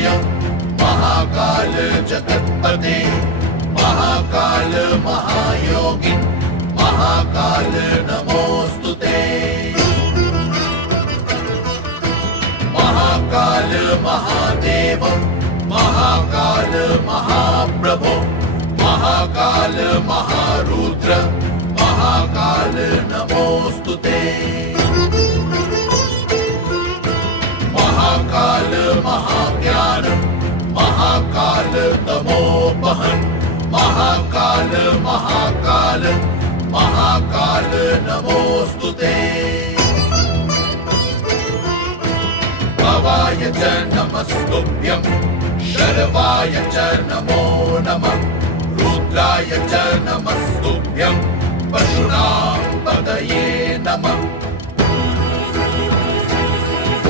महाकाय महाकाल जगत्पते महाकाल महायोगी महाकाल नमोस्तुते महाकाल महादेव महाकाल महाप्रभो महाकाल महारुद्र महाकाल नमोस्तुते महाकाल महाज्ञान महाकाल तमोपहन महाकाल महाकाल महाकाल नमोस्तुते भवाय च नमस्तुभ्यं शर्वाय च नमो नमः रुद्राय च नमस्तुभ्यं पशुनां पतये नमः